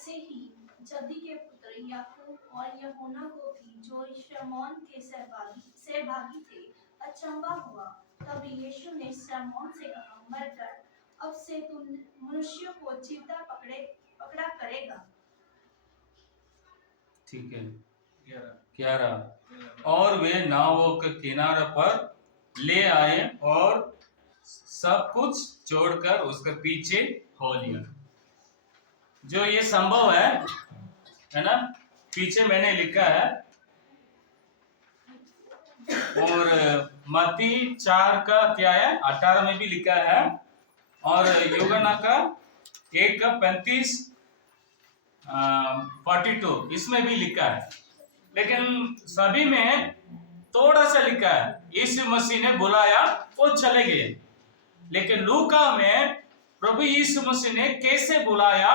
वैसे ही जब्दी के पुत्र याकूब और यूहन्ना को भी, जो शमौन के सहभागी थे, अचंभा हुआ। तब यीशु ने शमौन से कहा, मत डर, अब से तुम मनुष्यों को जीवता पकड़ा करेगा। ठीक है। 11 और वे नावों के किनारे पर ले आए और सब कुछ छोड़कर उसके पीछे हो लिया। जो ये संभव है ना, पीछे मैंने लिखा है, और मत्ती 4 का क्या है 18 में भी लिखा है, और यूहन्ना का 1 का 35 42 इसमें भी लिखा है। लेकिन सभी में थोड़ा सा लिखा है, यीशु मसीह ने बुलाया वो चले गए। लेकिन लूका में प्रभु यीशु मसीह ने कैसे बुलाया,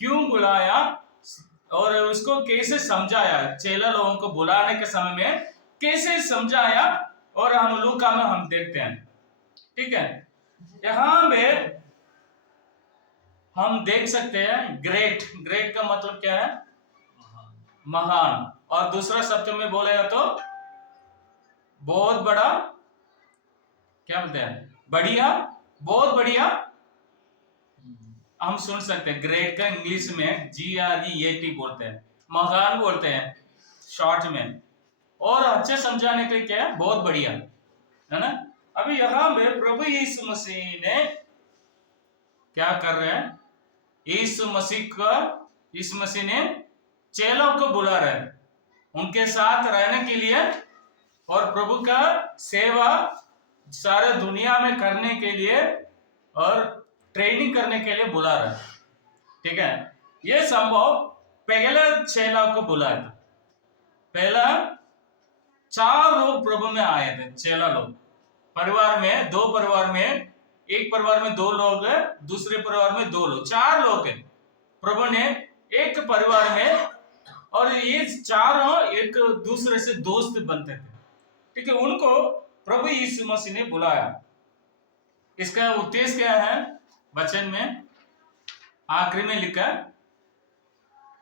क्यों बुलाया और उसको कैसे समझाया, चेला लोगों को बुलाने के समय में कैसे समझाया, और हम लूका में हम देखते हैं। ठीक है, यहां पे हम देख सकते हैं ग्रेट का मतलब क्या है, महान, और दूसरा शब्द में बोलेगा तो बहुत बड़ा, क्या बोलते हैं, बढ़िया, बहुत बढ़िया। हम सुन सकते हैं ग्रेट का इंग्लिश में GREAT बोलते हैं, महान बोलते हैं शॉर्ट में, और अच्छे समझाने के लिए क्या है, बहुत बढ़िया, है ना। अभी यहां में प्रभु यीशु मसीह ने क्या कर रहे हैं, यीशु मसीह ने चेलों को बुला रहे हैं उनके साथ रहने के लिए, और प्रभु का सेवा सारे दुनिया में करने के लिए और ट्रेनिंग करने के लिए बुला रहे हैं। ठीक है, यह संभव पहले चेला को बुलाया था। पहला 4 लोग प्रभु में आए थे, चेला लोग, परिवार में 2 परिवार में, एक परिवार में 2 लोग है, दूसरे परिवार में 2 लोग, 4 लोग हैं प्रभु ने एक परिवार में, और ये चारों एक दूसरे से दोस्त बनते थे। ठीक है, उनको प्रभु यीशु मसीह ने बुलाया। इसका उद्देश्य क्या है, वचन में आखिरी में लिखा,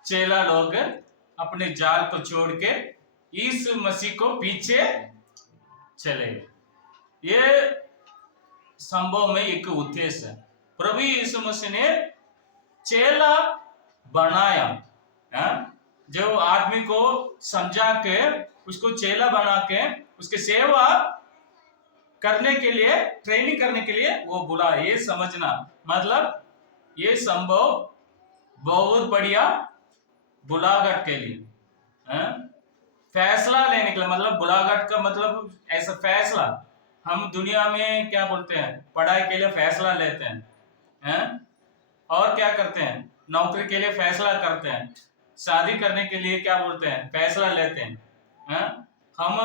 चेला लोग अपने जाल को छोड़ के यीशु मसीह को पीछे चले। ये संभव में एक उद्देश्य है, प्रभु यीशु मसीह ने चेला बनाया, जो आदमी को समझा के उसको चेला बना के उसकी सेवा करने के लिए, ट्रेनिंग करने के लिए वो बुलाया। ये समझना मतलब ये संभव बहुत बढ़िया बुलागट के लिए, फैसला लेने के लिए, मतलब बुलागट का मतलब ऐसा फैसला, हम दुनिया में क्या बोलते हैं, पढ़ाई के लिए फैसला लेते हैं, और क्या करते हैं, नौकरी के लिए फैसला करते हैं, शादी करने के लिए क्या बोलते हैं, फैसला लेते हैं, हम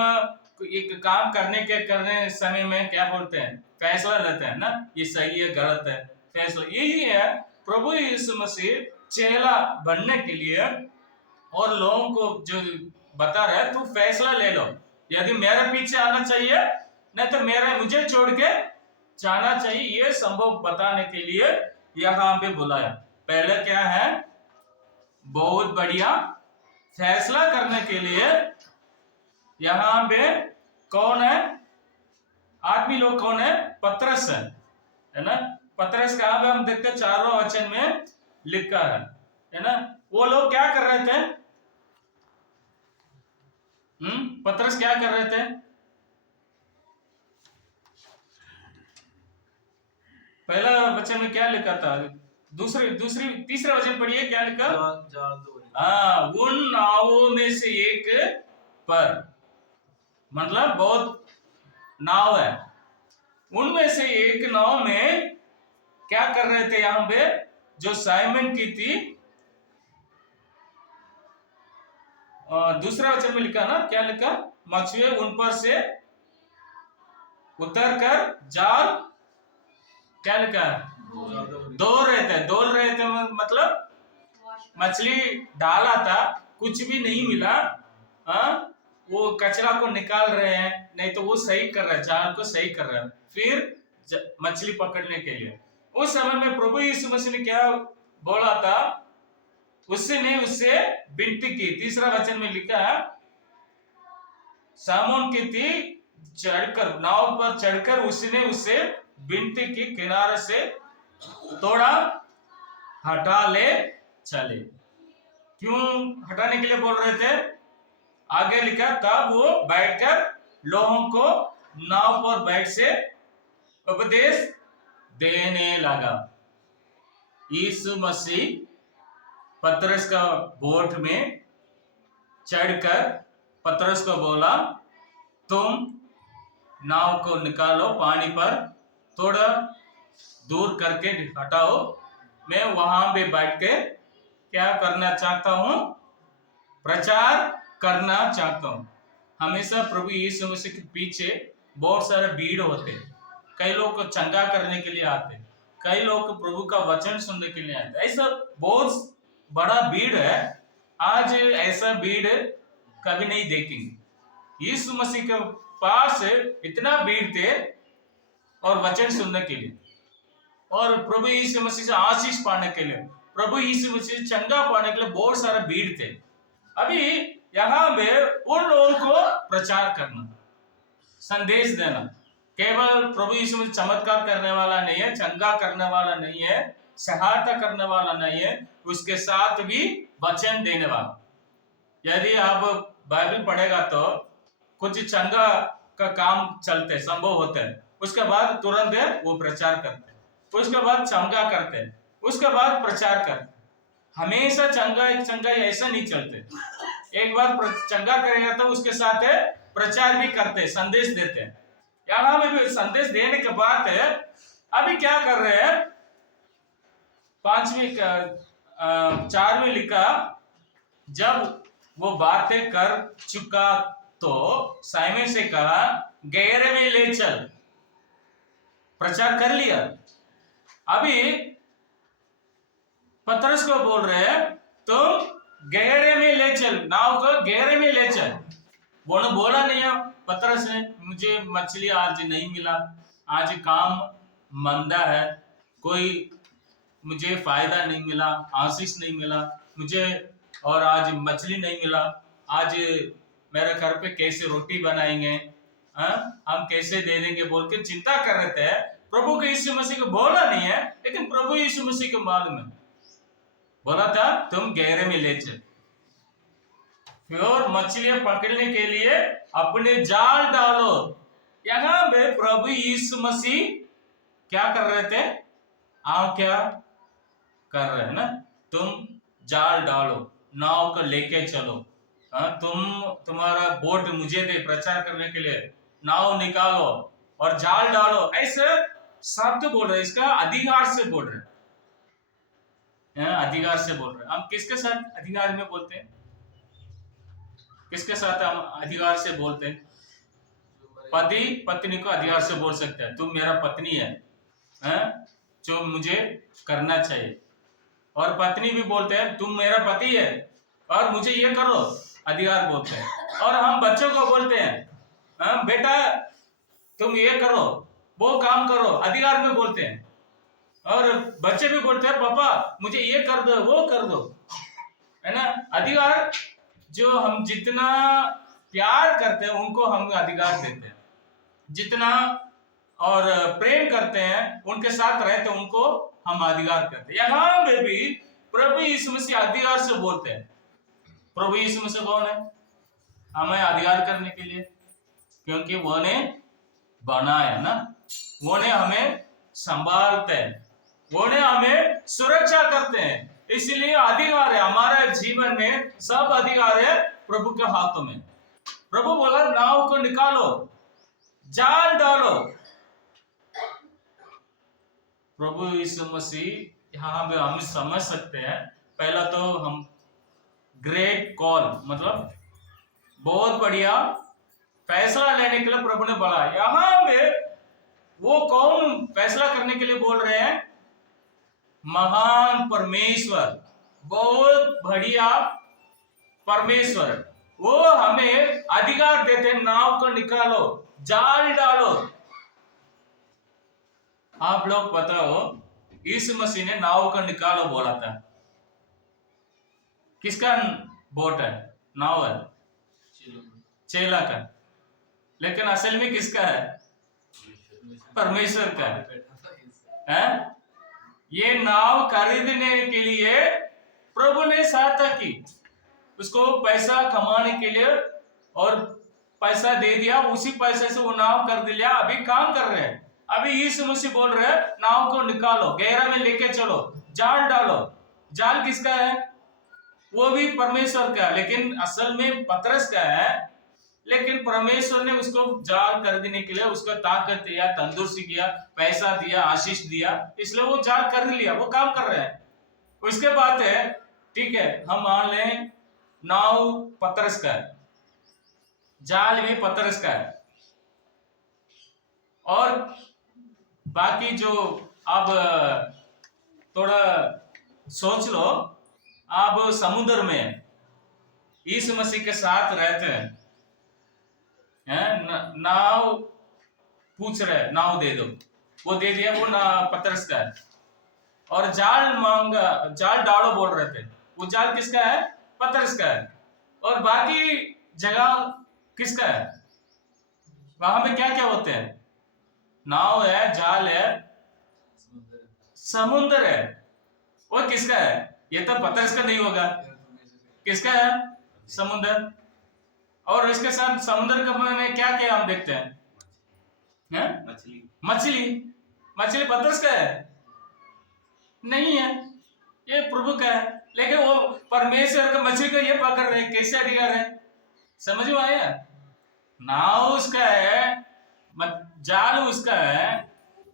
एक काम करने समय में क्या बोलते हैं, फैसला लेते हैं ना, ये सही है गलत है, फैसला। यही है प्रभु यीशु मसीह चेला बनने के लिए और लोगों को जो बता रहा है, तू फैसला ले लो, यदि मेरे पीछे आना चाहिए, नहीं तो मुझे छोड़ के जाना चाहिए, ये संभव बताने के लिए यहां पे बुलाया। पहले क्या है, बहुत बढ़िया फैसला करने के लिए यहां पे कौन है, आदमी लोग कौन है, पतरस है ना। पतरस का हम देखते 4 वचन में लिखा है ना। वो लोग क्या कर रहे थे, पतरस क्या कर रहे थे, पहला वचन में क्या लिखा था, तीसरे वचन पढ़िए, क्या लिखा, उन नावों में से एक पर, मतलब बहुत नाव है, उनमें से एक नाव में क्या कर रहे थे, यहां पे जो साइमन की थी, दूसरा वचन में लिखा ना, क्या लिखा, मछुए उन पर से उतर कर जाल, क्या लिखा, डोल रहे थे, मतलब मछली डाला था, कुछ भी नहीं मिला, वो कचरा को निकाल रहे हैं, नहीं तो वो सही कर रहा है, जाल को सही कर रहा है, फिर मछली पकड़ने के लिए। उस समय में प्रभु यीशु मसीह ने क्या बोला था, उसने उससे विनती की। तीसरा वचन में लिखा है, सामोन की थी चढ़कर, नाव पर चढ़कर उसने उससे विनती की, किनारे से थोड़ा हटा ले चले। क्यों हटाने के लिए बोल रहे थे? आगे लिखा, तब वो बैठकर लोगों को नाव पर बैठ से उपदेश देने लगा। यीशु मसीह पतरस का बोट में चढ़कर पतरस को बोला, तुम नाव को निकालो, पानी पर थोड़ा दूर करके हटाओ, मैं वहां पे बैठ के क्या करना चाहता हूं? प्रचार करना चाहता हूं। हमेशा प्रभु यीशु मसीह के पीछे बहुत सारे भीड़ होते हैं। कई लोग को चंगा करने के लिए आते हैं, कई लोग प्रभु का वचन सुनने के लिए आते हैं। ऐसा बहुत बड़ा भीड़ है। आज ऐसा भीड़ कभी नहीं देखेंगे। यीशु मसीह के पास इतना भीड़ थे और वचन सुनने के लिए, और प्रभु यीशु मसीह से आशीष पाने के लिए, प्रभु यीशु मसीह चंगा पाने के लिए बहुत सारे भीड़ थे। अभी यहाँ में उन लोगों को प्रचार करना, संदेश देना, केवल प्रभु यीशु मसीह चमत्कार करने वाला नहीं है, चंगा करने वाला नहीं है, सहायता करने वाला नहीं है, उसके साथ भी वचन देने वाला। यदि आप बाइबल पढ़ेगा तो कुछ चंगा का काम चलते संभव होते हैं, उसके बाद तुरंत वो प्रचार करते हैं, उसके बाद चंगा करते हैं, उसके बाद प्रचार करते हैं। हमेशा चंगा ऐसा नहीं चलते। एक बार चंगा करेगा तो उसके साथ प्रचार भी करते हैं, संदेश देते हैं। यहाँ में भी संदेश देने के बाद अभी क्या कर रहे हैं? 4 में लिखा, जब वो बातें कर चुका तो साइमन से कहा, गहरे में ले चल। प्रचार कर लिया। अभी पतरस को बोल रहे हैं, तुम गहरे में ले चल, नाव को गहरे में ले चल। वो बोला नहीं है पतरस ने, मुझे मछली आज नहीं मिला, आज काम मंदा है, कोई मुझे फायदा नहीं मिला, आशीष नहीं मिला मुझे, और आज मछली नहीं मिला, आज मेरे घर पे कैसे रोटी बनाएंगे, हम कैसे दे देंगे बोल के चिंता कर रहे थे। प्रभु के यीशु मसीह को बोला नहीं है, लेकिन प्रभु यीशु मसीह को मालूम है, बोला था तुम गहरे में ले चल। फिर मछलियां पकड़ने के लिए अपने जाल डालो। यहाँ पे प्रभु यीशु मसीह क्या कर रहे थे? क्या कर रहे हैं ना, तुम जाल डालो, नाव को लेके चलो, तुम्हारा बोट मुझे दे प्रचार करने के लिए, नाव निकालो और जाल डालो। ऐसे शब्द बोल रहे, इसका अधिकार से बोल रहे, अधिकार से बोल रहे। हम किसके साथ अधिकार में बोलते हैं? किसके साथ हम अधिकार से बोलते हैं? पति पत्नी को अधिकार से बोल सकते हैं, तुम मेरा पत्नी है, जो मुझे करना चाहिए। और पत्नी भी बोलते हैं, तुम मेरा पति है और मुझे ये करो, अधिकार बोलते हैं। और हम बच्चों को बोलते हैं, बेटा तुम ये करो, वो काम करो, अधिकार में बोलते हैं। और बच्चे भी बोलते हैं, पापा मुझे ये कर दो, वो कर दो, है ना। अधिकार, जो हम जितना प्यार करते हैं उनको हम अधिकार देते हैं, जितना और प्रेम करते हैं उनके साथ रहते हैं उनको हम अधिकार करते हैं। यहाँ पे भी प्रभु यीशु मसीह अधिकार से बोलते हैं। प्रभु यीशु मसीह कौन है? हमें अधिकार करने के लिए, क्योंकि वो ने बनाया ना, वो ने हमें संभालते हैं, वो ने हमें सुरक्षा करते हैं, इसलिए अधिकार है हमारे जीवन में, सब अधिकार है प्रभु के हाथों में। प्रभु बोला नाव को निकालो, जाल डालो। प्रभु यीशु मसीह यहाँ पे हम समझ सकते हैं, पहला तो हम ग्रेट कॉल, मतलब बहुत बढ़िया फैसला लेने के लिए प्रभु ने बोला। यहाँ पे वो कौन फैसला करने के लिए बोल रहे हैं? महान परमेश्वर, बहुत बढ़िया परमेश्वर, वो हमें अधिकार देते, नाव को निकालो, जाल डालो। आप लोग पता हो, यीशु मसीह ने नाव को निकालो बोला था, किसका बोट है, नाव है? चेला का। लेकिन असल में किसका है? परमेश्वर का है। ये नाव खरीदने के लिए प्रभु ने सहायता की, उसको पैसा कमाने के लिए, और पैसा दे दिया, उसी पैसे से वो नाव कर दिया, अभी काम कर रहे हैं। अभी यीशु मसीह बोल रहे हैं नाव को निकालो, गहरा में लेके चलो, जाल डालो। जाल किसका है? वो भी परमेश्वर का है, लेकिन असल में पतरस का है। लेकिन परमेश्वर ने उसको जाल कर देने के लिए उसको ताकत दिया, तंदुरुस्ती किया, पैसा दिया, आशीष दिया, इसलिए वो जाल कर लिया, वो काम कर रहे हैं। उसके बाद है, ठीक है, हम मान लें नाव पतरस का है, जाल भी पतरस का है, और बाकी जो अब थोड़ा सोच लो, आप समुद्र में यीशु मसीह के साथ रहते हैं, नाव पूछ रहे नाव दे दो, वो दे दिया, वो ना पतरस का है। और जाल मांगा, जाल डालो बोल रहे थे, वो जाल किसका है? पतरस का है। और बाकी जगह किसका है? वहां पे क्या क्या होते हैं? नाव है, जाल है, समुद्र है, वो किसका है? ये तो पतरस का नहीं होगा, किसका है? समुद्र। और इसके साथ समुद्र में क्या क्या हम देखते हैं? मछली। मछली पतरस का है? नहीं है, ये प्रभु का है। लेकिन वो परमेश्वर का मछली को ये पकड़ रहे, कैसे अधिकार है? समझ में आया? नाव उसका है, जाल उसका है,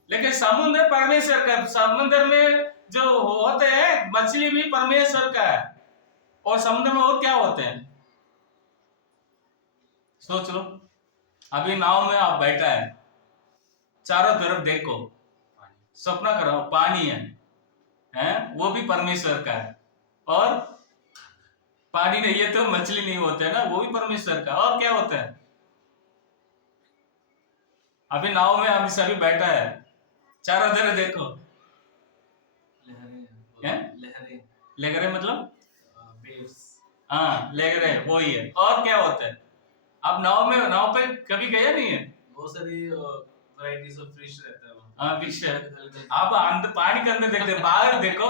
लेकिन समुद्र परमेश्वर का। समुद्र में जो होते हैं मछली भी परमेश्वर का है। और समुद्र में और क्या होते हैं? सोच लो, अभी नाव में आप बैठा है, चारों तरफ देखो, सपना करो, पानी है, वो भी परमेश्वर का है। और पानी नहीं, ये तो मछली नहीं होते ना, वो भी परमेश्वर का। और क्या होता है? अभी नाव में हम सभी बैठा है, चारों तरफ देखो, लहरें मतलब हाँ, लहरें, वो ही है। और क्या होता है? आप नाव पे कभी गया नहीं है? बहुत सारी वैरायटीज ऑफ फिश रहता है वहाँ। हाँ, फिश है। आप अंदर पानी के अंदर देखते हैं, बाहर देखो,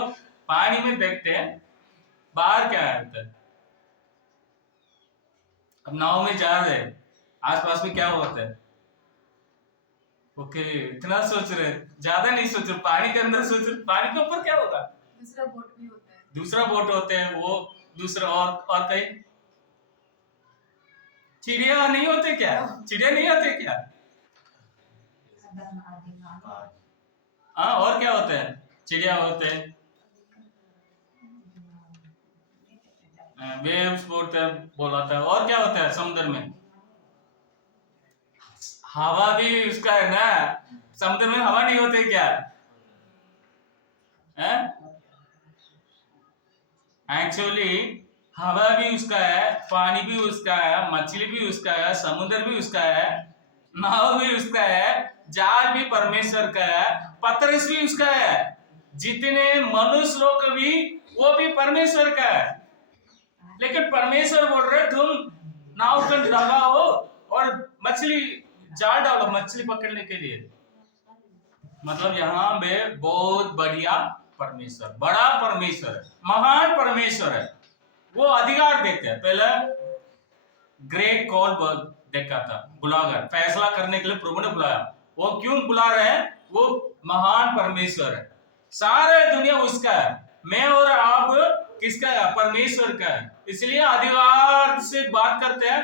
पानी में देखते हैं, बाहर क्या होता है? अब नाव में जा रहे हैं, आसपास में क्या होता है? ओके, इतना सोच रहे, ज्यादा नहीं सोच रहे, पानी के अंदर सोच रहे। पानी के ऊपर क्या होगा? दूसरा बोट भी होता है। दूसरा बोट होते हैं, वो दूसरा। और कहीं चिड़िया नहीं होते क्या? चिड़िया नहीं होते क्या? हाँ, और क्या होते हैं? चिड़िया होते हैं, वेव्स बोलते हैं, बोला था। और क्या होता है समुद्र में? हवा भी उसका है ना। समुद्र में हवा नहीं होते क्या? एक्चुअली हवा भी उसका है, पानी भी उसका है, मछली भी उसका है, समुद्र भी उसका है, नाव भी उसका है, जाल भी परमेश्वर का है, पतरस भी उसका है, जितने मनुष्य लोग भी वो भी परमेश्वर का है। लेकिन परमेश्वर बोल रहे तुम नाव पर लगाओ और मछली जाल डालो मछली पकड़ने के लिए। मतलब यहाँ पे बहुत बढ़िया परमेश्वर, बड़ा परमेश्वर है, महान परमेश्वर है। वो अधिकार देते हैं। पहले ग्रेट कॉल देखा था, बुलाकर फैसला करने के लिए प्रभु ने बुलाया। वो क्यों बुला रहे हैं? वो महान परमेश्वर है, सारे दुनिया उसका है, मैं और आप किसका है? परमेश्वर का है। इसलिए अधिकार से बात करते हैं,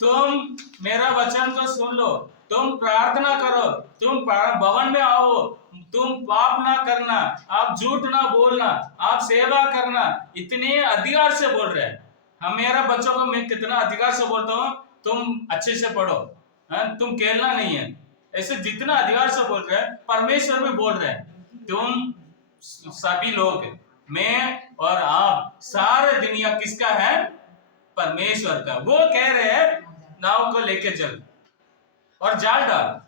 तुम मेरा वचन को सुन लो, तुम प्रार्थना करो, तुम भवन में आओ, तुम पाप ना करना, आप झूठ ना बोलना, आप सेवा करना, इतने अधिकार से बोल रहे हैं। हम मेरा बच्चों को मैं कितना अधिकार से बोलता हूँ, तुम अच्छे से पढ़ो, तुम खेलना नहीं है, ऐसे जितना अधिकार से बोल रहे हैं परमेश्वर भी बोल रहे हैं, तुम सभी लोग, मैं और आप, सारे दुनिया किसका है? परमेश्वर का। वो कह रहे हैं नाव को लेके चल और जाल डाल।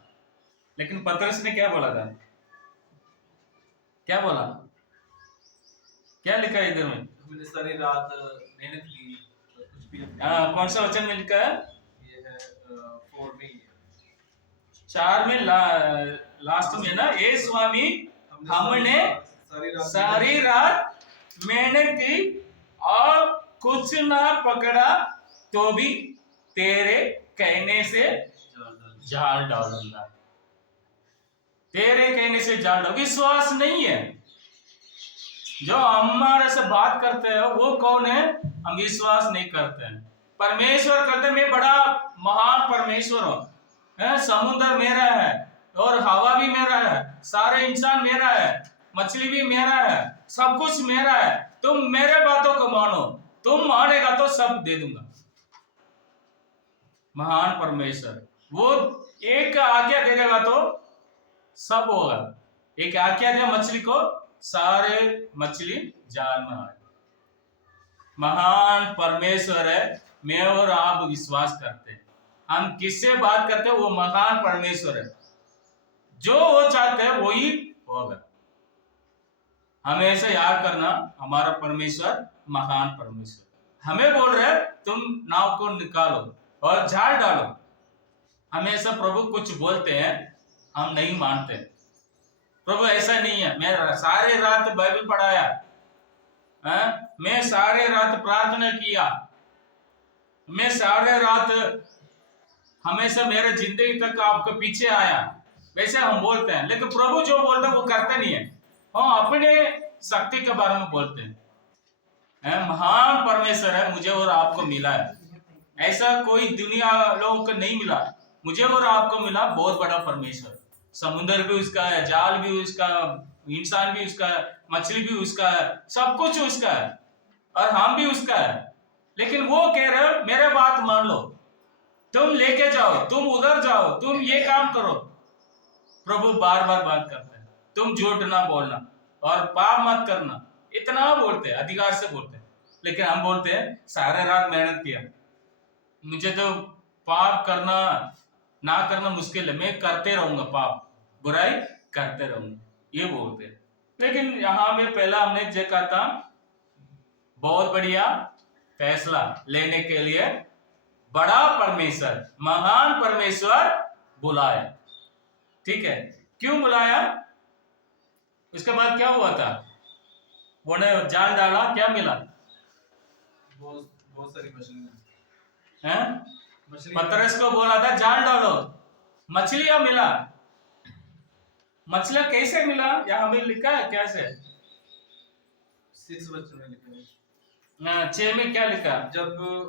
लेकिन पतरस ने क्या बोला था? क्या बोला? क्या लिखा है इधर में? मैंने सारी रात मेहनत की पर कुछ भी हमने कौन सा वचन में लिखा है? ये है 4 में ही है। 4 में लास्ट में ना, ए स्वामी हमने सारी रात मेहनत की और कुछ ना पकड़ा तो भी तेरे कहने से जाल डालूंगा। तेरे कहने से जाल डाल, विश्वास नहीं है। जो हमारे से बात करते हैं वो कौन है? हम विश्वास नहीं करते हैं। परमेश्वर करते मैं बड़ा महान परमेश्वर हूं, समुद्र मेरा है और हवा भी मेरा है, सारे इंसान मेरा है, मछली भी मेरा है, सब कुछ मेरा है। तुम मेरे बातों को मानो, तुम मानेगा तो सब दे दूंगा। महान परमेश्वर वो एक आज्ञा दे देगा तो सब होगा। एक आज्ञा दिया मछली को, सारे मछली जाल में आए। महान परमेश्वर है। मैं और आप विश्वास करते हैं। हम किससे बात करते हैं? वो महान परमेश्वर है। जो वो चाहते हैं वही होगा। हमेशा याद करना, हमारा परमेश्वर महान परमेश्वर। हमें बोल रहे हैं तुम नाव को निकालो और जाल डालो। हमेशा प्रभु कुछ बोलते हैं, हम नहीं मानते। प्रभु ऐसा नहीं है। मैं सारे रात बाइबल पढ़ाया, मैं सारे रात प्रार्थना किया, मैं सारे रात हमेशा मेरे जिंदगी तक आपके पीछे आया, वैसे हम बोलते हैं। लेकिन प्रभु जो बोलता है वो करते नहीं है। हम अपने शक्ति के बारे में बोलते हैं। महान परमेश्वर है, मुझे और आपको मिला है। ऐसा कोई दुनिया लोगों को नहीं मिला, मुझे और आपको मिला बहुत बड़ा परमेश्वर। समुद्र भी उसका है, जाल भी उसका, इंसान भी उसका है, मछली भी उसका है, सब कुछ उसका है और हम भी उसका है। लेकिन वो कह रहे हो मेरे बात मान लो, तुम लेके जाओ, तुम उधर जाओ, तुम ये काम करो। प्रभु बार बार बात करते हैं, तुम झूठ ना बोलना और पाप मत करना, इतना बोलते हैं, अधिकार से बोलते हैं। लेकिन हम बोलते हैं सारे रात मेहनत किया, मुझे तो पाप करना ना करना मुश्किल है, मैं करते रहूंगा, पाप बुराई करते रहूंगा, ये बोलते हैं। लेकिन यहाँ में पहला हमने देखा था, बहुत बढ़िया फैसला लेने के लिए बड़ा परमेश्वर, महान परमेश्वर बुलाया। ठीक है, क्यों बुलाया? उसके बाद क्या हुआ था? उन्होंने जाल डाला, क्या मिला? बहुत सारी मछलियां हैं? पतरस को बोला था जाल डालो, मछलियां मिला। मछलियां कैसे मिला? यहाँ पे लिखा है कैसे? 6 वचन में लिखा है। 6 में क्या लिखा? जब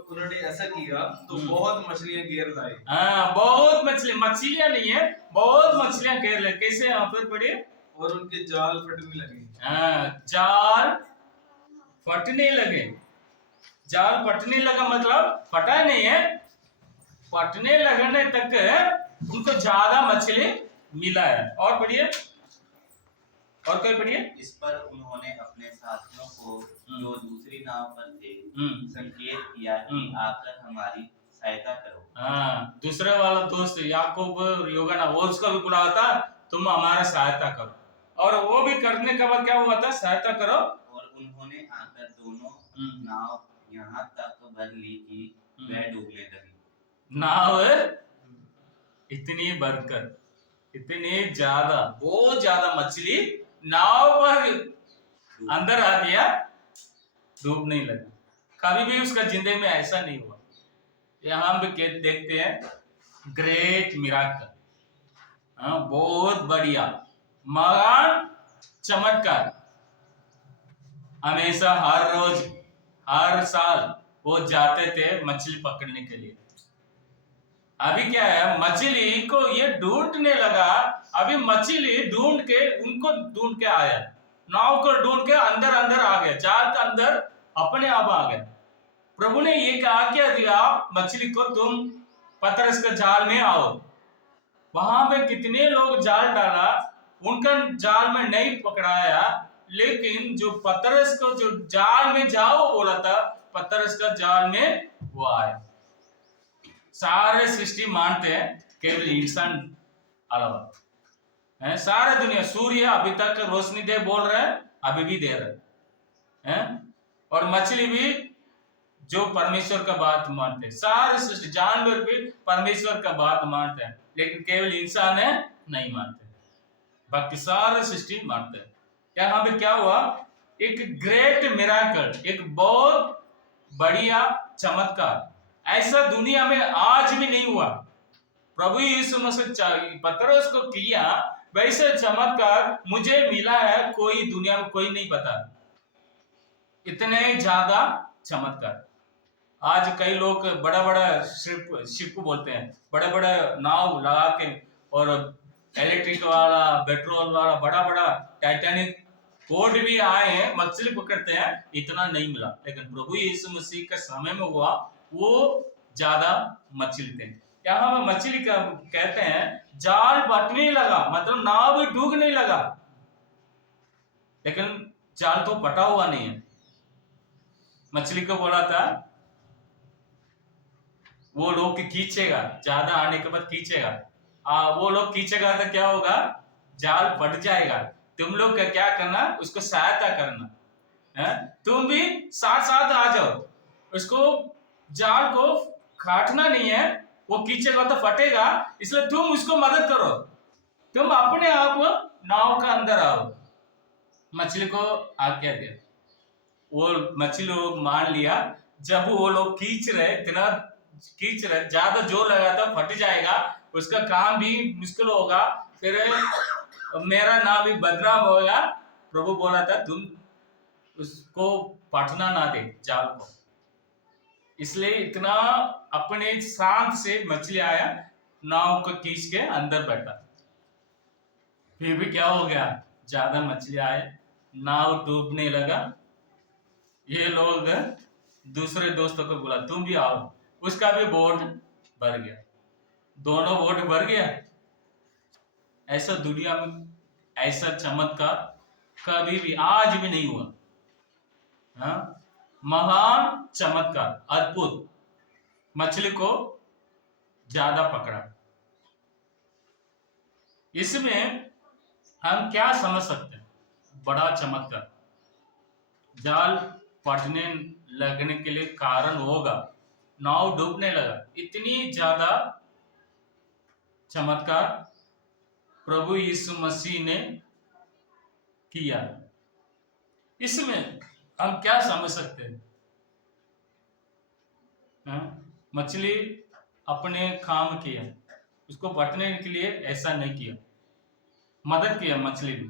उन्होंने ऐसा किया तो बहुत मछलियां घेर लाई। हाँ, बहुत मछलियां नहीं है, बहुत मछलियां घेर ले। कैसे? यहाँ पर पढ़िए। और उनके जाल फटने लगे। हाँ, जाल फटने लगे। जाल फटने लगा मतलब फटा नहीं है, फटने लगने तक उनको ज्यादा मछली मिला है। और पढ़िए, और कोई पढ़िए। इस पर उन्होंने अपने साथियों को जो दूसरी नाव पर थे संकेत किया कि आकर हमारी सहायता करो। हाँ, दूसरे वाला दोस्त याकूब योगना, वो उसको भी बुलाया था, तुम हमारा सहायता करो। और वो भी करने के बाद क्या हुआ था? सहायता करो। और उन्होंने आकर दोनों नाव यहाँ तक भर ली कि वह डूबने लगी। नाव इतनी भरकर, इतनी ज्यादा, बहुत ज्यादा मछली नाव पर अंदर आ गया, डूब नहीं लगा। कभी भी उसका जिंदगी में ऐसा नहीं हुआ। यहाँ हम देखते हैं ग्रेट मिराकल, बहुत बढ़िया महान चमत्कार। हमेशा हर रोज हर साल वो जाते थे मछली पकड़ने के लिए। अभी क्या है, मछली को ये ढूंढने लगा। अभी मछली ढूंढ के, उनको ढूंढ के आया, नाव को ढूंढ के अंदर अंदर आ गया, जाल के अंदर अपने आप आ गया। प्रभु ने ये कहा क्या दिया मछली को, तुम पतरस के जाल में आओ। वहां पे कितने लोग जाल डाला, उनका जाल में नहीं पकड़ाया, लेकिन जो पतरस को जो जाल में जाओ बोला था, पतरस का जाल में वो आए। सारे सृष्टि मानते हैं, केवल इंसान अलावा है। सारे दुनिया, सूर्य अभी तक रोशनी दे बोल रहे हैं, अभी भी दे रहे हैं। और मछली भी जो परमेश्वर का बात मानते हैं, सारे सृष्टि जानवर भी परमेश्वर का बात मानते हैं, लेकिन केवल इंसान है नहीं मानते, बाकी सारे सृष्टि मानते हैं। यहाँ पे क्या हुआ, एक ग्रेट मिराकल, एक बहुत बढ़िया चमत्कार ऐसा दुनिया में आज भी नहीं हुआ। प्रभु यीशु मसीह पतरस को किया वैसे चमत्कार मुझे मिला है, कोई दुनिया में कोई नहीं पता, इतने ज्यादा चमत्कार। आज कई लोग बड़ा बड़ा शिप बोलते हैं, बड़ा बड़ा नाव लगा के, और इलेक्ट्रिक वाला, पेट्रोल वाला, बड़ा बड़ा टाइटैनिक बोट भी आए हैं, मछली पकड़ते हैं, इतना नहीं मिला। लेकिन प्रभु यीशु मसीह का समय में हुआ, वो ज्यादा मछली थे। यहाँ पर मछली का कहते हैं जाल बटने लगा, मतलब नाव भी डूबने लगा, लेकिन जाल तो बटा हुआ नहीं है। मछली को बोला था वो लोग खींचेगा, ज्यादा आने के बाद खींचेगा, वो लोग खींचेगा तो क्या होगा, जाल फट जाएगा। तुम लोग का क्या करना, उसको सहायता करना है, तुम भी साथ साथ आ जाओ, उसको जाल को काटना नहीं है, वो खींचेगा तो फटेगा, इसलिए तुम उसको मदद करो, तुम अपने आप नाव का अंदर आओ। मछली को आज्ञा दिया, वो मछली लोग मान लिया। जब वो लोग खींच रहे, इतना खींच रहे, ज्यादा जोर लगा तो फट जाएगा, उसका काम भी मुश्किल होगा, फिर मेरा नाम भी बदनाम होगा। प्रभु बोला था तुम उसको फटना ना दे जाल को, इसलिए इतना अपने शांत से मछली आया, नाव को खींच के अंदर बैठा। फिर भी क्या हो गया, ज्यादा मछली आए, नाव डूबने लगा। ये लोग दूसरे दोस्तों को बोला तुम भी आओ, उसका भी बोट भर गया, दोनों बोट भर गया। ऐसा दुनिया में ऐसा चमत्कार कभी भी आज भी नहीं हुआ। हाँ? महान चमत्कार, अद्भुत, मछली को ज्यादा पकड़ा। इसमें हम क्या समझ सकते हैं, बड़ा चमत्कार, जाल फटने लगने के लिए कारण होगा, नाव डूबने लगा, इतनी ज्यादा चमत्कार प्रभु यीशु मसीह ने किया। इसमें हम क्या समझ सकते हैं, मछली अपने काम किया, उसको पकड़ने के लिए ऐसा नहीं किया, मदद किया मछली भी,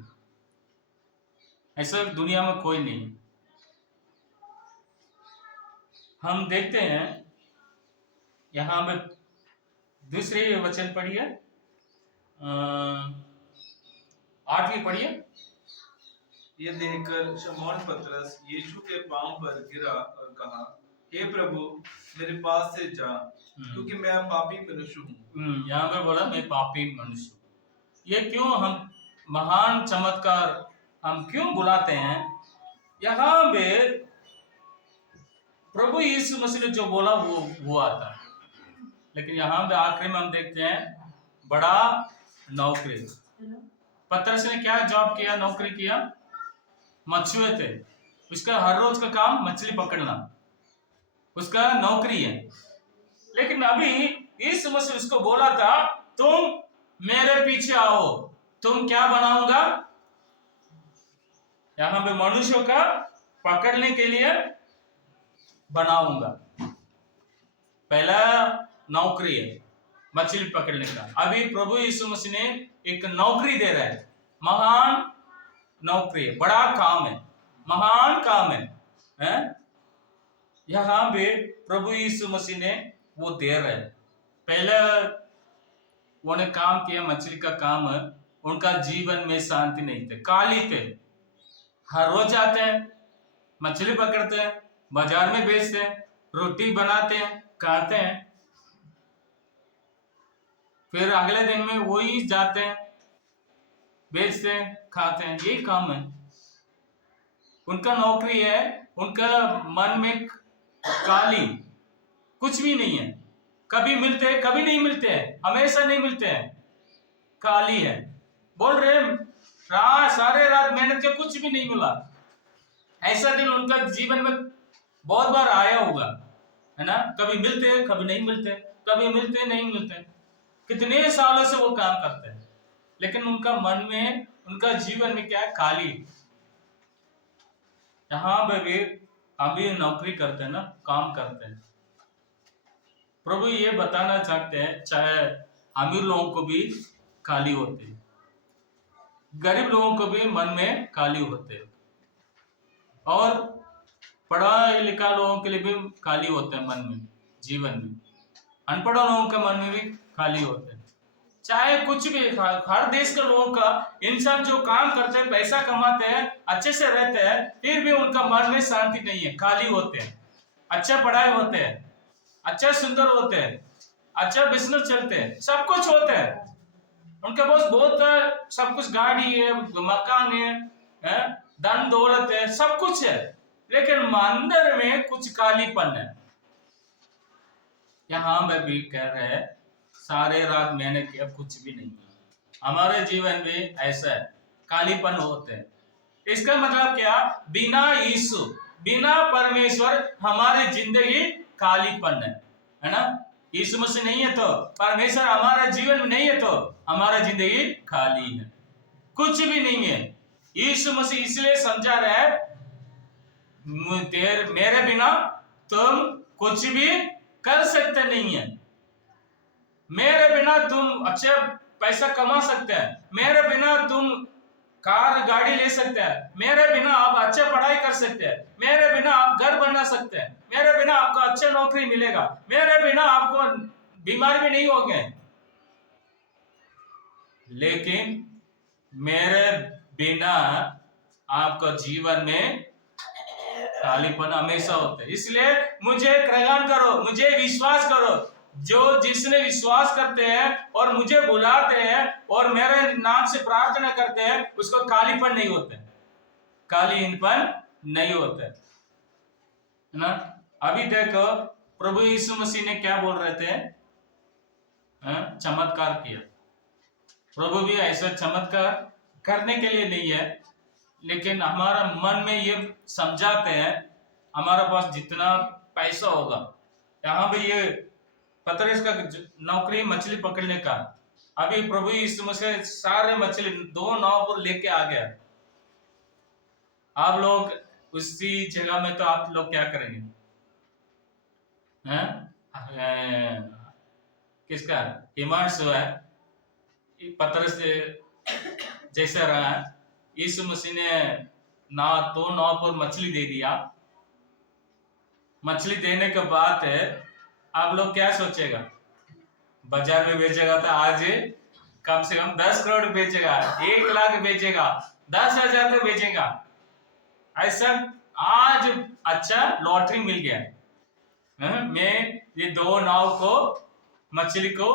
ऐसा दुनिया में कोई नहीं। हम देखते हैं यहाँ पे दूसरे वचन पढ़िए, 8वीं पढ़िए। ये देखकर शमौन पतरस यीशु के पांव पर गिरा और कहा, हे प्रभु मेरे पास से जा, क्योंकि मैं पापी मनुष्य हूँ। यहाँ पर बोला मैं पापी मनुष्य हूँ। ये क्यों हम महान चमत्कार हम क्यों बुलाते हैं, यहाँ पे प्रभु यीशु मसीह ने जो बोला वो हुआ था। लेकिन यहाँ पे आखिरी में हम देखते हैं बड़ा नौकरी, पतरस ने क्या जॉब किया, नौकरी किया, मछुए थे, उसका हर रोज का काम मछली पकड़ना, उसका नौकरी है। लेकिन अभी यीशु मसीह उसको बोला था तुम मेरे पीछे आओ, तुम क्या बनाऊंगा, यहाँ पे मनुष्यों का पकड़ने के लिए बनाऊंगा। पहला नौकरी है मछली पकड़ने का, अभी प्रभु यीशु मसीह ने एक नौकरी दे रहा है, महान नौकरी है, बड़ा काम है, महान काम है? यहाँ पे प्रभु यीशु मसीह ने वो दे रहे हैं। पहले उन्होंने काम किया, मछली का काम है, उनका जीवन में शांति नहीं थे, काली थे, हर रोज जाते हैं, मछली पकड़ते हैं, बाजार में बेचते हैं, रोटी बनाते हैं, खाते हैं, फिर अगले दिन में वही जाते हैं, बेचते हैं, खाते हैं, यही काम है, उनका नौकरी है। उनका मन में काली, कुछ भी नहीं है, कभी मिलते हैं कभी नहीं मिलते हैं, हमेशा नहीं मिलते हैं, काली है। बोल रहे सारे रात मेहनत के कुछ भी नहीं मिला, ऐसा दिन उनका जीवन में बहुत बार आया होगा, है ना। कभी मिलते हैं, कभी नहीं मिलते, कभी मिलते नहीं मिलते, कितने सालों से वो काम करते हैं, लेकिन उनका मन में, उनका जीवन में क्या है? खाली। यहाँ पे भी हम भी नौकरी करते हैं ना, काम करते हैं। प्रभु ये बताना चाहते हैं, चाहे अमीर लोगों को भी खाली होते हैं, गरीब लोगों को भी मन में खाली होते हैं, और पढ़ा लिखा लोगों के लिए भी खाली होते हैं मन में, जीवन में। अनपढ़ लोगों के मन में भी खाली होते हैं। चाहे कुछ भी, हर देश के लोगों का इंसान जो काम करते हैं, पैसा कमाते हैं, अच्छे से रहते हैं, फिर भी उनका मन में शांति नहीं है, खाली होते हैं। अच्छा पढ़ाई होते हैं, अच्छा सुंदर होते हैं, अच्छा बिजनेस चलते हैं, सब कुछ होते हैं, उनके पास बहुत सब कुछ, गाड़ी है, मकान है, धन दौलत है, सब कुछ है, लेकिन अंदर में कुछ खालीपन है। यहाँ मैं भी कह रहे हैं, सारे रात मैंने किया, कुछ भी नहीं किया। हमारे जीवन में ऐसा है, खालीपन होते हैं। इसका मतलब क्या? बिना यीशु, बिना परमेश्वर हमारी जिंदगी खालीपन है ना। यीशु मसीह नहीं है तो, परमेश्वर हमारे जीवन में नहीं है तो, हमारा जिंदगी खाली है, कुछ भी नहीं है। यीशु मसीह इसलिए समझा रहा है, मेरे बिना तुम कुछ भी कर सकते नहीं है, मेरे बिना तुम अच्छे पैसा कमा सकते हैं, मेरे बिना तुम कार गाड़ी ले सकते हैं, मेरे बिना आप अच्छे पढ़ाई कर सकते हैं, मेरे बिना आप घर बना सकते हैं, मेरे बिना आपको अच्छे नौकरी मिलेगा, मेरे बिना आपको बीमार भी नहीं होगे। लेकिन मेरे बिना आपका जीवन में खालीपन हमेशा होता है। इसलिए मुझे ग्रहण करो, मुझे विश्वास करो। जो जिसने विश्वास करते हैं और मुझे बुलाते हैं और मेरे नाम से प्रार्थना करते हैं, उसको खालीपन नहीं होता है, खालीपन नहीं होता है ना। अभी देखो प्रभु यीशु मसीह ने क्या बोल रहे थे, चमत्कार किया। प्रभु भी ऐसा चमत्कार करने के लिए नहीं है, लेकिन हमारा मन में ये समझाते हैं, हमारे पास जितना पैसा होगा। यहाँ पे ये पतरस का नौकरी मछली पकड़ने का, अभी प्रभु यीशु मसीह सारे मछली 2 नाव पर लेके आ गया। आप लोग उसी जगह में तो आप लोग क्या करेंगे? किसका हिमांशु है, पतरस जैसा रहा है। यीशु मसीह ने दो नाव पर मछली दे दिया। मछली देने के बाद आप लोग क्या सोचेगा? बाजार में बेचेगा तो आज कम से कम 10 करोड़ बेचेगा, 1 लाख बेचेगा, 10,000 तो बेचेगा। ऐसा आज अच्छा लॉटरी मिल गया। मैं ये 2 नाव को, मछली को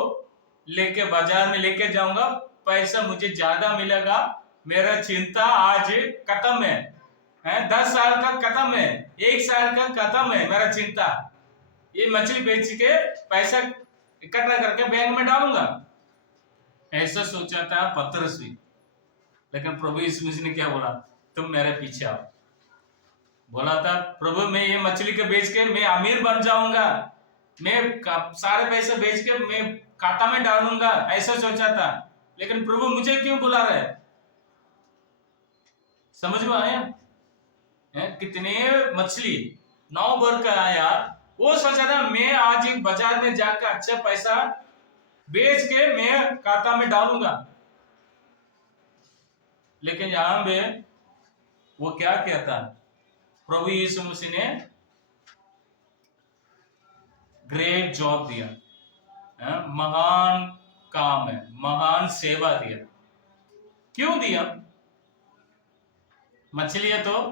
लेके बाजार में लेके जाऊंगा, पैसा मुझे ज्यादा मिलेगा, मेरा चिंता आज खत्म है। 10 साल का खत्म है, 1 साल का खत्म है मेरा चिंता। ये मछली बेच के पैसा इकट्ठा करके बैंक में डालूंगा, ऐसा सोचा था पतरस भी। लेकिन प्रभु यीशु मसीह ने क्या बोला? तुम मेरे पीछे आओ। बोला था प्रभु मैं ये मछली को बेच के मैं अमीर बन जाऊंगा, मैं सारे पैसे बेच के मैं कांटा में डालूंगा, ऐसा सोचा था। लेकिन प्रभु मुझे क्यों बुला रहे? समझ में आया? कितने मछली नाव भर कर आया, वो सोचा था मैं आज एक बाजार में जाकर अच्छा पैसा बेच के मैं खाता में डालूंगा। लेकिन यहां पे वो क्या कहता? प्रभु यीशु मसीह ने ग्रेट जॉब दिया, महान काम है, महान सेवा दिया। क्यों दिया? मछली है तो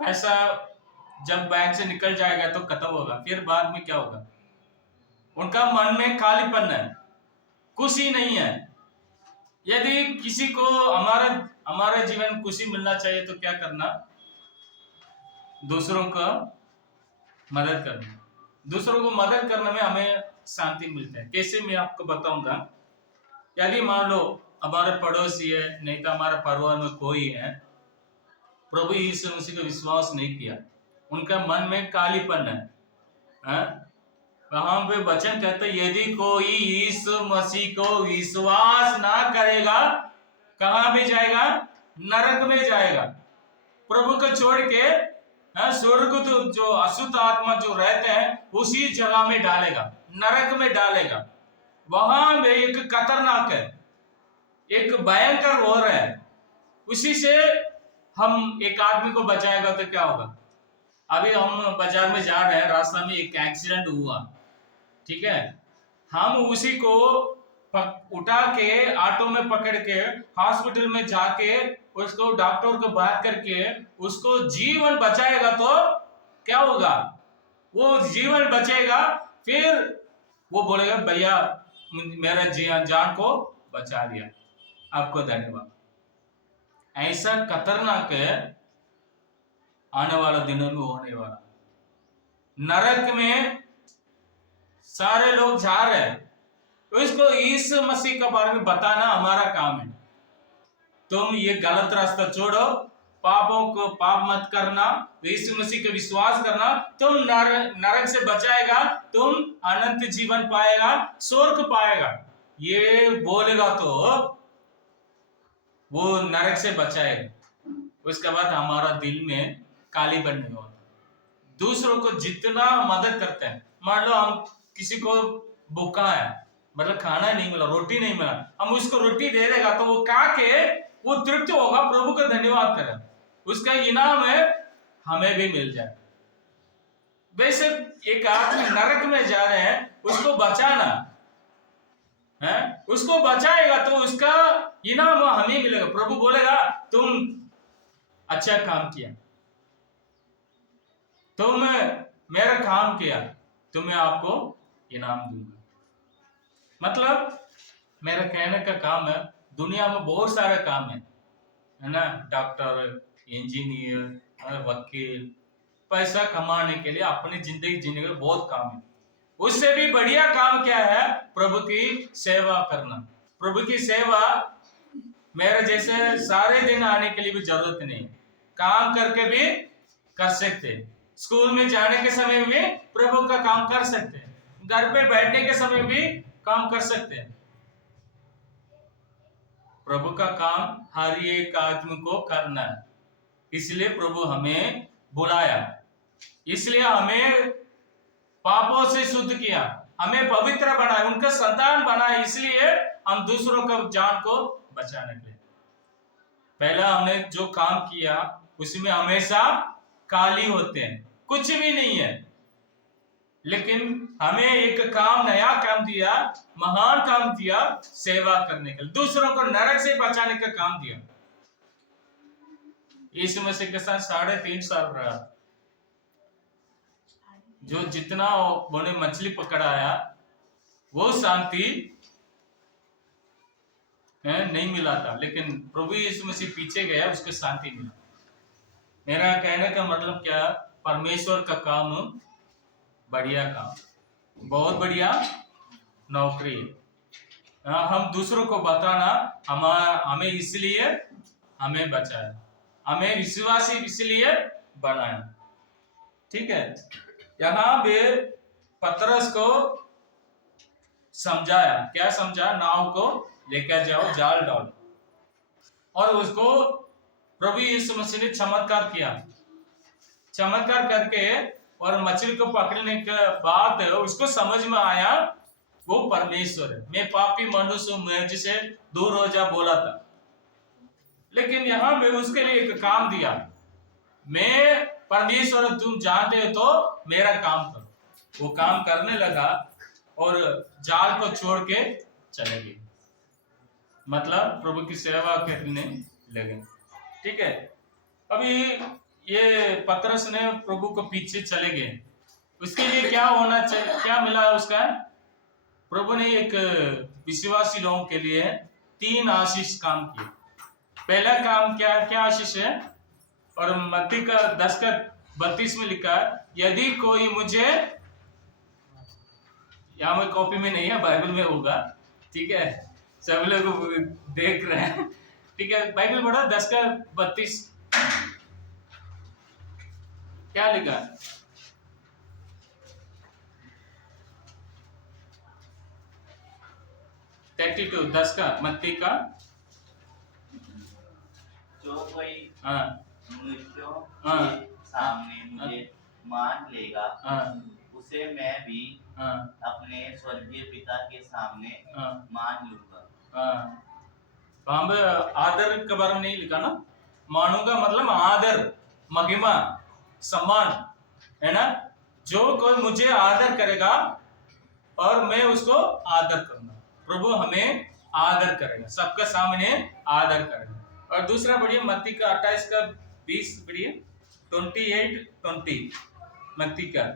पैसा जब बैंक से निकल जाएगा तो खत्म होगा, फिर बाद में क्या होगा? उनका मन में खालीपन है, खुशी नहीं है। यदि किसी को हमारा जीवन खुशी मिलना चाहिए तो क्या करना? दूसरों को मदद करना। दूसरों को मदद करने में हमें शांति मिलता है। कैसे मैं आपको बताऊंगा। यदि मान लो हमारे पड़ोसी है, नहीं तो हमारे परिवार में कोई है, प्रभु यीशु मसीह को विश्वास नहीं किया, उनका मन में कालीपन है? वहां पे वचन कहते यदि कोई यीशु मसीह को विश्वास ना करेगा कहां भी जाएगा? नरक में जाएगा। प्रभु को छोड़ के स्वर्ग तो जो अशुद्ध आत्मा जो रहते हैं उसी जगह में डालेगा, नरक में डालेगा। वहां में एक खतरनाक है, एक भयंकर हो रहा है। उसी से हम एक आदमी को बचाएगा तो क्या होगा? अभी हम बाजार में जा रहे हैं, रास्ता में एक एक्सीडेंट हुआ, ठीक है, हम उसी को उठा के ऑटो में पकड़ के हॉस्पिटल में जाके उसको डॉक्टर को बात करके उसको जीवन बचाएगा तो क्या होगा? वो जीवन बचेगा, फिर वो बोलेगा भैया मेरा जान को बचा दिया, आपको धन्यवाद। ऐसा खतरनाक है आने वाला दिनों में होने वाला। नरक में सारे लोग जा रहे हैं, उसको यीशु मसीह के बारे में बताना हमारा काम है। तुम ये गलत रास्ता छोड़ो, पापों को पाप मत करना, यीशु मसीह के विश्वास करना, तुम नरक से बचाएगा, तुम अनंत जीवन पाएगा, स्वर्ग पाएगा। ये बोलेगा तो वो नरक से बचाएगा। उसके बाद हमारा दिल में कालीपन नहीं होता। दूसरों को जितना मदद करते हैं, मान लो हम किसी को भूखा है, मतलब खाना नहीं मिला, रोटी नहीं मिला, हम उसको रोटी दे देगा तो वो खा के वो तृप्त होगा, प्रभु का धन्यवाद करें, उसका इनाम है हमें भी मिल जाए। वैसे एक आदमी नरक में जा रहे हैं, उसको बचाना है, उसको बचाएगा तो उसका इनाम हमें मिलेगा। प्रभु बोलेगा तुम अच्छा काम किया, तुम मेरा काम किया, तो मैं आपको इनाम दूंगा। मतलब मेरा कहने का काम है, दुनिया में बहुत सारे काम है ना, डॉक्टर, इंजीनियर, वकील, पैसा कमाने के लिए, अपनी जिंदगी जीने के लिए बहुत काम है। उससे भी बढ़िया काम क्या है? प्रभु की सेवा करना। प्रभु की सेवा मेरे जैसे सारे दिन आने के लिए भी जरूरत नहीं, काम करके भी कर सकते। स्कूल में जाने के समय में प्रभु का काम कर सकते हैं, घर पे बैठने के समय भी काम कर सकते हैं। प्रभु का काम हर एक आदमी को करना है, इसलिए प्रभु हमें बुलाया, इसलिए हमें पापों से शुद्ध किया, हमें पवित्र बनाया, उनका संतान बनाया, इसलिए हम दूसरों का जान को बचाने के लिए। पहला हमने जो काम किया उसमें हमेशा काली होते हैं, कुछ भी नहीं है, लेकिन हमें एक काम, नया काम दिया, महान काम दिया, सेवा करने के लिए, दूसरों को नरक से बचाने का काम दिया। यीशु मसीह के साथ 3.5 साल रहा, जो जितना उन्होंने मछली पकड़ाया वो शांति नहीं मिला था, लेकिन प्रभु यीशु मसीह पीछे गया, उसको शांति मिला। मेरा कहने का मतलब क्या? परमेश्वर का काम बढ़िया काम, बहुत बढ़िया नौकरी है। हम दूसरों को बताना, हमें इसलिए हमें बचाया, हमें विश्वासी इसलिए बनाया, ठीक है। यहाँ पे पतरस को समझाया, क्या समझा? नाव को लेकर जाओ, जाल डालो, और उसको प्रभु यीशु मसीह ने चमत्कार किया, चमत्कार करके और मछली को पकड़ने के बाद उसको समझ में आया वो परमेश्वर है। मैं पापी मनुष्य हूं, मुझसे दूर हो जा बोला था, लेकिन यहां में उसके लिए एक काम दिया, मैं परमेश्वर तुम जानते हो तो मेरा काम करो। वो काम करने लगा और जाल को छोड़ के चले गए, मतलब प्रभु की सेवा करने लगे, ठीक है। अभी ये पतरस ने प्रभु को पीछे चले गए, उसके लिए क्या होना चाहिए, क्या मिला उसका? प्रभु ने एक विश्वासी लोगों के लिए 3 आशीष काम किए। पहला काम क्या क्या आशीष है? और मत्ती का 10:32 में लिखा है, यदि कोई मुझे, यहाँ में कॉपी में नहीं है, बाइबल में होगा, ठीक है, सब लोग देख रहे हैं, ठीक है, बाइबल पढ़ो 10:32। क्या लिखा है? 32 10 का मत्ती का। जो कोई हाँ मनुष्यों हाँ के सामने मुझे मान लेगा, हाँ उसे मैं भी हाँ अपने स्वर्गीय पिता के सामने हाँ मान लूंगा। हाँ। वहां पे आदर के बारे में नहीं लिखा ना, मानूंगा मतलब आदर, महिमा, सम्मान, है ना। जो कोई मुझे आदर करेगा और मैं उसको आदर करूंगा। प्रभु हमें आदर करेगा, सबके सामने आदर करेगा। और दूसरा पढ़िए मत्ती का 28 का 20 पढ़िए, 28-20 मत्ती का।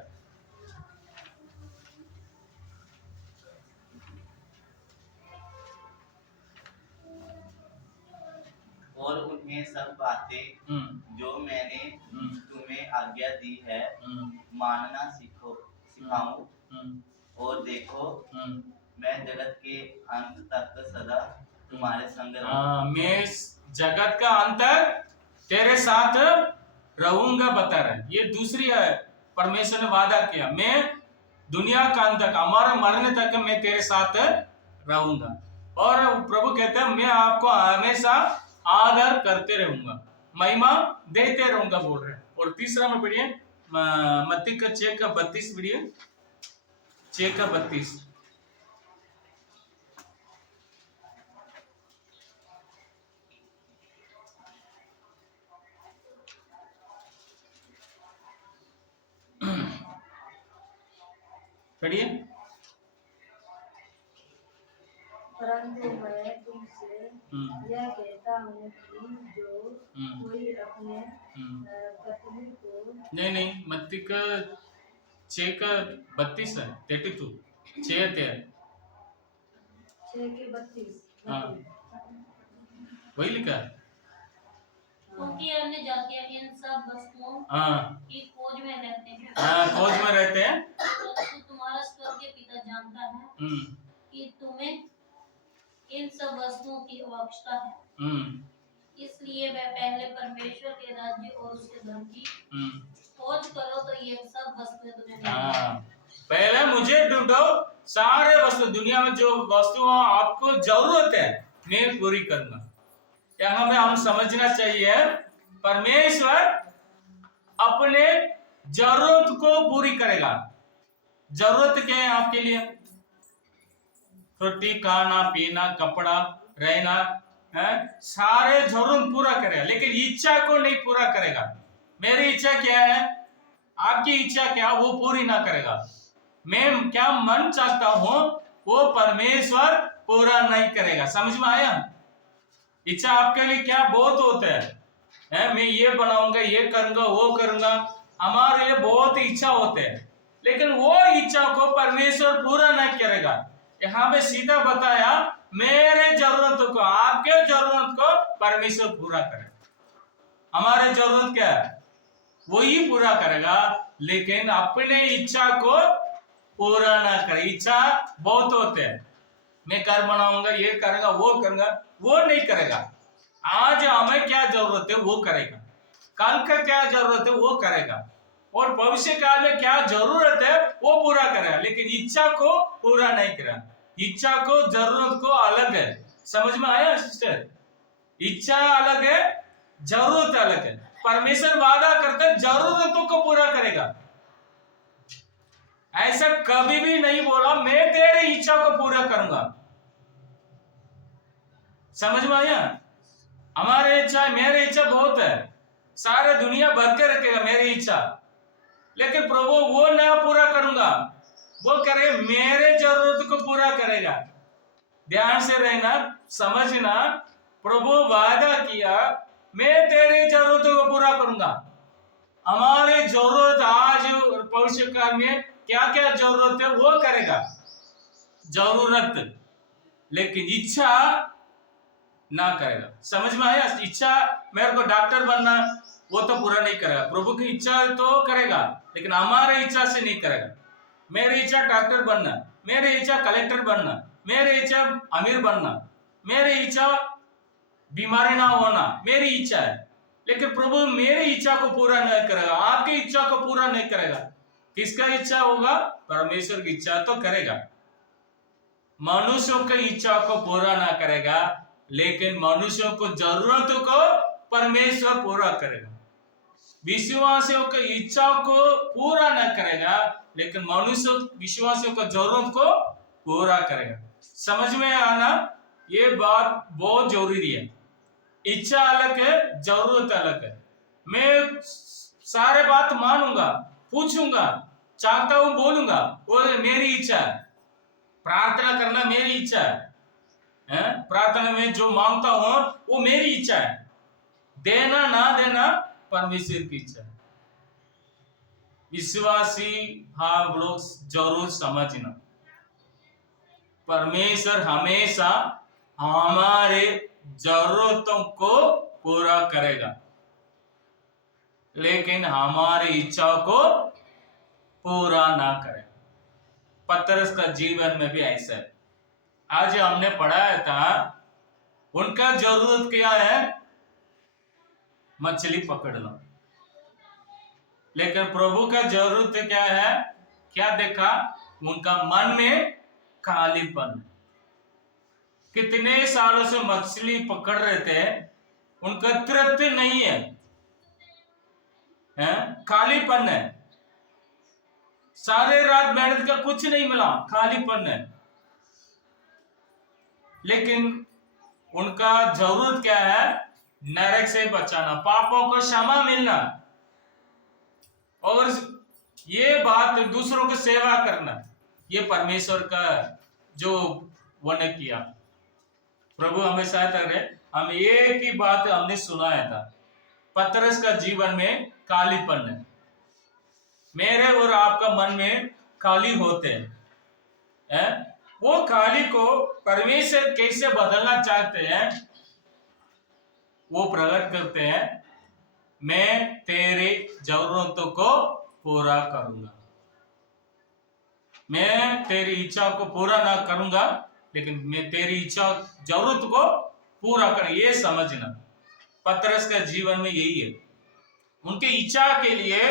और उन्हें सब बातें जो मैंने तुम्हें आज्ञा दी है मानना सिखाऊं। और देखो मैं जगत के अंत तक सदा तुम्हारे संग रहूंगा। मैं जगत का अंत तक तेरे साथ रहूंगा बता रहा है। ये दूसरी है, परमेश्वर ने वादा किया, मैं दुनिया का अंत तक, हमारे मरने तक मैं तेरे साथ रहूंगा। और प्रभु कहते हैं मैं आपको हमेशा आदर करते रहूंगा, महिमा देते रहूंगा बोल रहे हैं। और तीसरा में पढ़िए मत्ती का 6 का 32 पढ़िए, 6 का 32। पढ़िए। परंतु मैं तुमसे यह कहता हूँ कि जो कोई अपने पत्नी को नहीं मत्ती का 6 का 32 है, 32 6 थे। 6 के 32 हाँ वही लिखा है। क्योंकि अन्य जातियां इन सब वस्तुओं हाँ की खोज में रहते हैं। हाँ खोज में रहते हैं। तो तुम्हारा स्वर्गीय पिता जानता है कि तुम्हें इन सब वस्तुओं की आवश्यकता है। इसलिए वह पहले परमेश्वर के राज्य और उसके धर्म की खोज करो तो ये सब वस्तुएं तुम्हें मिलेंगी। पहले मुझे ढूंढो, सारे वस्तु दुनिया में जो वस्तु आपको जरूरत है मैं पूरी करूंगा। यहाँ में हम समझना चाहिए परमेश्वर अपने जरूरत को पूरी करेगा। जरूरत क्या है आपके लिए? रोटी, खाना, पीना, कपड़ा, रहना है, सारे जरूरत पूरा करेगा, लेकिन इच्छा को नहीं पूरा करेगा। मेरी इच्छा क्या है, आपकी इच्छा क्या, वो पूरी ना करेगा। मैं क्या मन चाहता हूं वो परमेश्वर पूरा नहीं करेगा। समझ में आया? इच्छा आपके लिए क्या बहुत होता है, मैं ये बनाऊंगा, ये करूंगा, वो करूंगा, हमारे लिए बहुत इच्छा होते हैं, लेकिन वो इच्छा को परमेश्वर पूरा नहीं करेगा। यहाँ पे सीधा बताया मेरे जरूरत को, आपके जरूरत को परमेश्वर पूरा करेगा। हमारे जरूरत क्या है वही पूरा करेगा, लेकिन अपने इच्छा को पूरा ना करे। इच्छा बहुत होते हैं, मैं घर बनाऊंगा, ये करूंगा, वो करूंगा, वो नहीं करेगा। आज हमें क्या जरूरत है वो करेगा, कल का क्या जरूरत है वो करेगा, और भविष्य काल में क्या जरूरत है वो पूरा करेगा, लेकिन इच्छा को पूरा नहीं करेगा। इच्छा को जरूरत को अलग है। समझ में आया सिस्टर? इच्छा अलग है, जरूरत अलग है। परमेश्वर वादा करते हैं जरूरतों को पूरा करेगा। ऐसा कभी भी नहीं बोला मैं तेरी इच्छा को पूरा करूंगा। समझ में आया? हमारे इच्छा, मेरी इच्छा बहुत है, सारे दुनिया भर के रखेगा मेरी इच्छा, लेकिन प्रभु वो ना पूरा करूंगा, वो करे मेरे जरूरत को पूरा करेगा। ध्यान से रहना, समझना, प्रभु वादा किया मैं तेरी जरूरतों को पूरा करूंगा। हमारे जरूरत आज भविष्य काल में क्या क्या जरूरत है वो करेगा, जरूरत, लेकिन इच्छा ना करेगा। समझ में आया? इच्छा मेरे को डॉक्टर बनना वो तो पूरा नहीं करेगा, प्रभु की इच्छा तो करेगा, लेकिन हमारे इच्छा से नहीं करेगा। मेरी इच्छा डॉक्टर बनना, मेरी इच्छा कलेक्टर बनना, मेरी इच्छा अमीर बनना, मेरी इच्छा बीमारी ना होना, मेरी इच्छा है, लेकिन प्रभु मेरी इच्छा को पूरा नहीं करेगा, आपकी इच्छा को पूरा नहीं करेगा। किसका इच्छा होगा? परमेश्वर की इच्छा तो करेगा। मनुष्यों की इच्छा को पूरा ना करेगा, लेकिन मनुष्यों को जरूरतों को परमेश्वर पूरा करेगा। विश्वासियों की इच्छा को पूरा ना करेगा, लेकिन मनुष्य विश्वासियों का जरूरत को पूरा करेगा। समझ में आना, ये बात बहुत जरूरी है। इच्छा अलग है, जरूरत अलग है। मैं सारे बात मानूंगा, पूछूंगा, चाहता हूं बोलूंगा, वो मेरी इच्छा है। प्रार्थना करना मेरी इच्छा है, प्रार्थना में जो मांगता हूं वो मेरी इच्छा है। देना ना देना परमेश्वर की इच्छा है। विश्वासी हम लोग जरूर समझना, परमेश्वर हमेशा हमारे जरूरतों को पूरा करेगा, लेकिन हमारी इच्छा को पूरा ना करेगा। पतरस का जीवन में भी ऐसा है। आज हमने पढ़ाया था, उनका जरूरत क्या है? मछली पकड़ना। लेकिन प्रभु का जरूरत क्या है? क्या देखा? उनका मन में खालीपन। कितने सालों से मछली पकड़ रहे थे, उनका तृप्ति नहीं है, खालीपन है। सारे रात मेहनत का कुछ नहीं मिला, खालीपन है। लेकिन उनका जरूरत क्या है? नरक से बचाना, पापों को क्षमा मिलना, और ये बात दूसरों की सेवा करना। ये परमेश्वर का जो वन किया। प्रभु हमें सहायता करे। हम एक ही बात हमने सुनाया था, पतरस का जीवन में खालीपन है। मेरे और आपका मन में खाली होते हैं, वो खाली को परमेश्वर कैसे बदलना चाहते हैं, वो प्रकट करते हैं। मैं तेरी जरूरतों को पूरा करूंगा। मैं तेरी इच्छा को पूरा ना करूंगा, लेकिन मैं तेरी इच्छा जरूरत को पूरा कर। ये समझना, पतरस का जीवन में यही है। उनकी इच्छा के लिए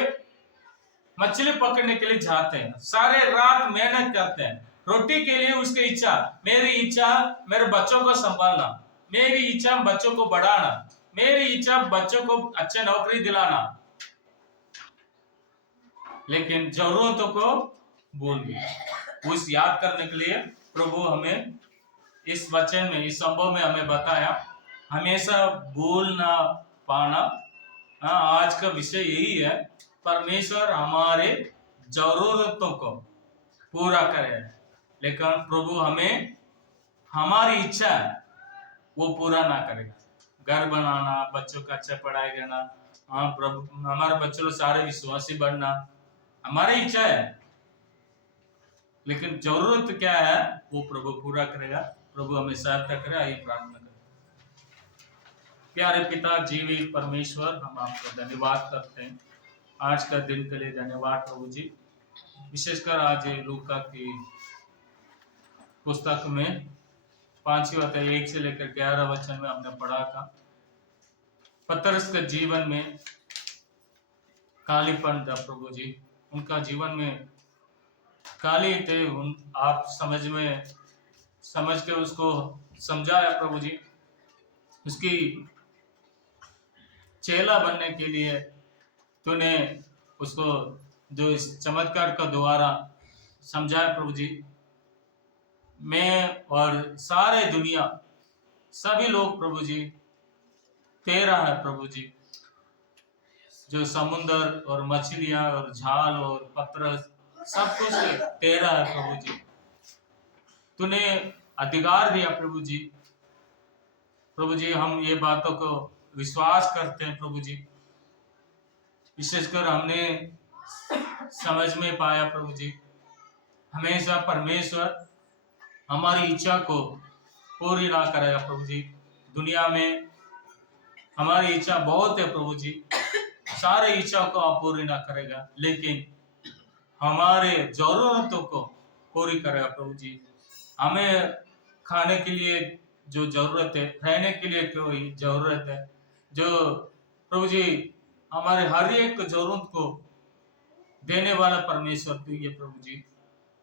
मछली पकड़ने के लिए जाते हैं, सारे रात मेहनत करते हैं। रोटी के लिए उसकी इच्छा, मेरी इच्छा मेरे बच्चों को संभालना, मेरी इच्छा बच्चों को बढ़ाना, मेरी इच्छा बच्चों को अच्छे नौकरी दिलाना, लेकिन जरूरतों को भूल गए। उस याद करने के लिए प्रभु हमें इस वचन में, इस संभव में हमें बताया, हमेशा भूल ना पाना। आज का विषय यही है, परमेश्वर हमारे जरूरतों को पूरा करे, लेकिन प्रभु हमें हमारी इच्छा है वो पूरा ना करेगा। घर बनाना, बच्चों का अच्छा पढ़ाई करना, प्रभु हमारे बच्चों को सारे विश्वासी बनना हमारी इच्छा है, लेकिन जरूरत क्या है वो प्रभु पूरा करेगा। प्रभु हमें सहायता करे। आइए प्रार्थना करें। प्यारे पिता जीवित परमेश्वर, हम आपको धन्यवाद करते हैं आज का दिन के लिए। धन्यवाद प्रभु जी, विशेषकर आज लूका की पुस्तक में 5वां अध्याय 1 से लेकर 11 वचन में हमने पढ़ा था, पतरस के जीवन में कालीपन था प्रभु जी। उनका जीवन में काली थे, आप समझ के उसको समझाया प्रभु जी। उसकी चेला बनने के लिए तूने उसको जो इस चमत्कार का द्वारा समझाया प्रभु जी। मैं और सारे दुनिया सभी लोग प्रभु जी तेरा है प्रभु जी। जो समुंदर और मछलियां और झाल और पत्थर सब कुछ तेरा है प्रभु जी। तूने अधिकार दिया प्रभु जी। प्रभु जी हम ये बातों को विश्वास करते हैं प्रभु जी। विशेषकर हमने समझ में पाया प्रभु जी, हमेशा परमेश्वर हमारी इच्छा को पूरी ना करेगा प्रभु जी। दुनिया में हमारी इच्छा बहुत है प्रभु जी, सारे इच्छा को आप पूरी ना करेगा, लेकिन हमारे जरूरतों को पूरी करेगा प्रभु जी। हमें खाने के लिए जो जरूरत है, रहने के लिए कोई जरूरत है, जो प्रभु जी हमारे हर एक जरूरत को देने वाला परमेश्वर तू ये प्रभु जी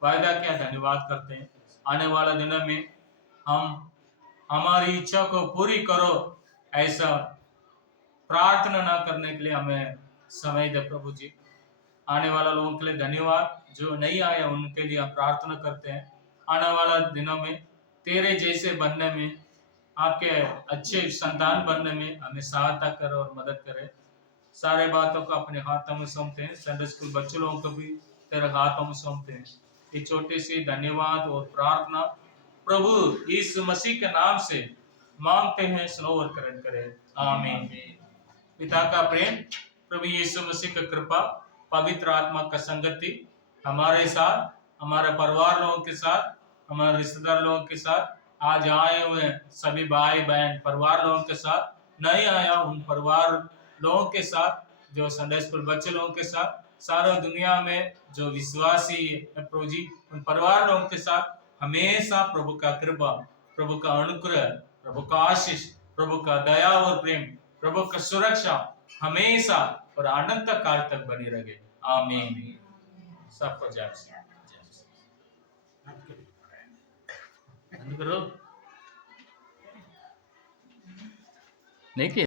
वायदा क्या धन्यवाद करते हैं। आने वाला दिनों में हम हमारी इच्छा को पूरी करो ऐसा प्रार्थना ना करने के लिए हमें समय दे प्रभु जी। आने वाला लोगों के लिए धन्यवाद, जो नहीं आए उनके लिए हम प्रार्थना करते हैं। आने वाला दिनों में तेरे जैसे बनने में, आपके अच्छे संतान बनने में हमें सहायता करे और मदद करे। सारे बातों को अपने हाथों में सौंपते हैं। संडे स्कूल बच्चों लोगों को भी तेरे हाथों में सौंपते हैं। ये छोटी सी धन्यवाद और प्रार्थना प्रभु यीशु मसीह के नाम से मांगते हैं, सुनो और करण करे। आमीन। पिता का प्रेम, प्रभु यीशु मसीह का कृपा, पवित्र आत्मा का संगति हमारे साथ, हमारे परिवार लोगों के साथ, हमारे रिश्तेदार लोगों के साथ, आज आए हुए सभी भाई बहन परिवार लोगों के साथ, नहीं आया उन परिवार लोगों के साथ, जो संडे स्कूल बच्चे लोगों के साथ, सारा दुनिया में जो विश्वासी है प्रभु जी, उन परिवार लोगों के साथ हमेशा प्रभु का कृपा, प्रभु का अनुग्रह, प्रभु का आशीष, प्रभु का दया और प्रेम, प्रभु का सुरक्षा हमेशा और अनंत काल तक बनी रहे। आमीन। सबको जय श्री राम। नहीं किया।